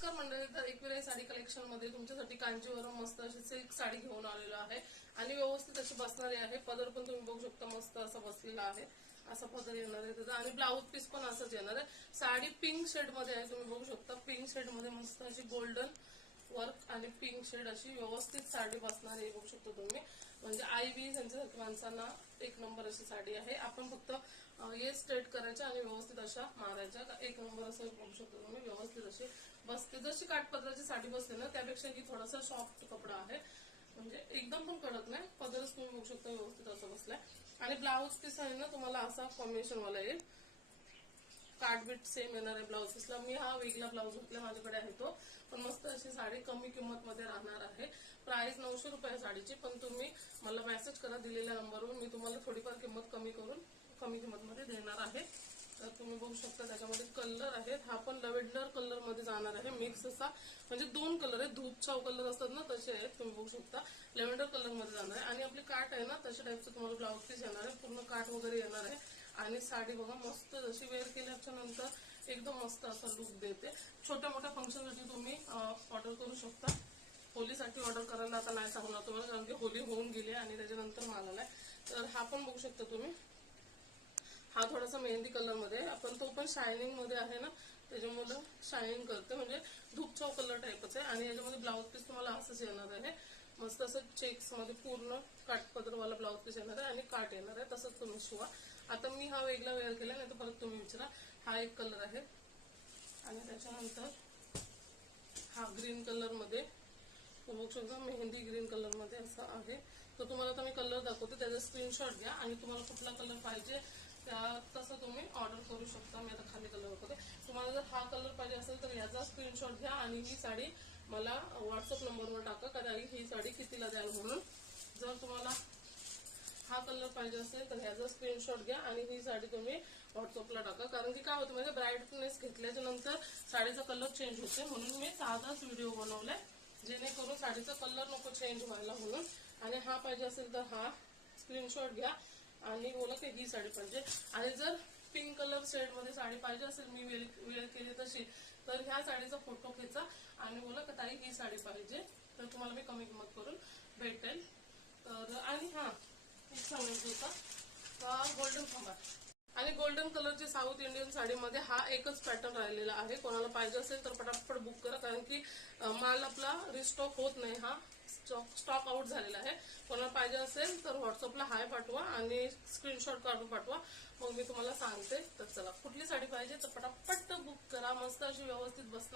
नमस्कार मंडळी, तर एकविरा साडी कलेक्शन मध्ये तुमच्यासाठी कांजीवरम मस्त अशी सिल्क साडी घेऊन आलेलो आहे आणि व्यवस्थित अशी बसणारी आहे। पदर पण तुम्ही बघू शकता मस्त असा बसलेला आहे, असा पदर येणार आहे त्याचा आणि ब्लाउज पीस पण असंच येणार आहे। साडी पिंक शेड मध्ये आहे, तुम्ही बघू शकता पिंक शेड मध्ये मस्त अशी गोल्डन वर्क आणि पिंक शेड अशी व्यवस्थित साडी बसणार आहे, बघू शकता तुम्ही। म्हणजे आई बी त्यांच्यासारख्या माणसांना एक नंबर अशी साडी आहे। आपण फक्त हे स्ट्रेट करायच्या आणि व्यवस्थित अशा मारायच्या, एक नंबर असं बघू शकता तुम्ही। व्यवस्थित अशी बसते, जशी काठपदराची साडी बसते ना त्यापेक्षा ही थोडासा सॉफ्ट कपडा आहे, म्हणजे एकदम पण कडक नाही। पदरच तुम्ही बघू शकता व्यवस्थित असं बसलाय आणि ब्लाउज पीस आहे ना तुम्हाला असा कॉम्बिनेशन वाला येईल, काटबीट सेम येणार आहे ब्लाउज पीसला। मी हा वेगळा ब्लाउज घेतला, माझ्याकडे आहे तो, पण मस्त अशी साडी कमी किंमत मध्ये राहणार आहे। प्राइस 900 रुपये साडीची, पण तुम्ही मला मेसेज करा दिलेल्या नंबरवर, मी तुम्हाला थोडीफार किंमत कमी करून कमी किंमत मध्ये देणार आहे। तर तुम्ही बघू शकता त्याच्यामध्ये कलर आहेत, हा पण लव्हेंडर कलर मध्ये जाणार आहे, मिक्स असा, म्हणजे दोन कलर आहेत, धूप छाव कलर असतात ना तसे आहेत, तुम्ही बघू शकता लव्हेंडर कलर मध्ये जाणार आहे। आणि आपली काठ आहे ना तशा टाईपचं तुम्हाला ब्लाउज पीस येणार आहे, पूर्ण काठ वगैरे येणार आहे। आणि साडी बघा मस्त जशी वेअर केल्याच्या नंतर एकदम मस्त असा लुक देते। छोट्या मोठ्या फंक्शन साठी तुम्ही ऑर्डर करू शकता। होलीसाठी ऑर्डर करायला आता नाही सांगणार तुम्हाला, कारण की होली होऊन गेली आणि त्याच्यानंतर माल आलाय। तर हा पण बघू शकता तुम्ही, हा थोडासा मेहंदी कलर मध्ये, आपण तो पण शायनिंग मध्ये आहे ना त्याच्यामुळे शायनिंग करते, म्हणजे धूपछाव कलर टाईपच आहे। आणि याच्यामध्ये ब्लाउज पीस तुम्हाला असंच येणार आहे, मस्त असं चेक्स मध्ये पूर्ण काठपदरवाला ब्लाउज पीस येणार आहे आणि काट येणार आहे, तसंच तुम्ही शिवा। आता मी हा वेगळा वेअर केला, नाही तर परत तुम्ही विचारा। हा एक कलर आहे आणि त्याच्यानंतर हा ग्रीन कलर मध्ये, बघू शकता मेहंदी ग्रीन कलर मध्ये असा आहे। तर तुम्हाला आता मी कलर दाखवते, त्याचा स्क्रीनशॉट घ्या आणि तुम्हाला कुठला कलर पाहिजे तसं तुम्ही ऑर्डर करू शकता। मी आता खाली कलर दाखवते, तुम्हाला जर हा कलर पाहिजे असेल तर याचा स्क्रीनशॉट घ्या आणि ही साडी मला व्हॉट्सअप नंबरवर टाका, कारण ही साडी कितीला द्याल म्हणून। जर तुम्हाला हा कलर पाहिजे असेल तर ह्याचा स्क्रीनशॉट घ्या आणि ही साडी तुम्ही व्हॉट्सअपला टाका, कारण की काय होतं म्हणजे ब्राईटनेस घेतल्याच्या नंतर साडीचा कलर चेंज होते, म्हणून मी साधाच व्हिडिओ बनवलाय, जेणेकरून साडीचा कलर नको चेंज व्हायला म्हणून। आणि हा पाहिजे असेल तर हा स्क्रीनशॉट घ्या आणि बोला की ही साडी पाहिजे। आणि जर पिंक कलर शेड मध्ये साडी पाहिजे असेल मी वेअर केली तशी, तर ह्या साडीचा फोटो खेचा आणि बोला की ताई ही साडी पाहिजे, तर तुम्हाला मी कमी किंमत करून भेटेल। तर आणि हा एक सांगायचं होतं का गोल्डन खंबा आणि गोल्डन कलरची साऊथ इंडियन साडीमध्ये हा एकच पॅटर्न राहिलेला आहे। कोणाला पाहिजे असेल तर पटापट बुक करा, कारण की माल आपला रिस्टॉक होत नाही, हा स्टॉक आउट झालेला आहे। कोणाला पाहिजे असेल तर व्हॉट्सअपला हाय पाठवा आणि स्क्रीनशॉट काढून पाठवा, मग मी तुम्हाला सांगते। तर चला कुठली साडी पाहिजे तर पटापट बुक करा, मस्त अशी व्यवस्थित बसणार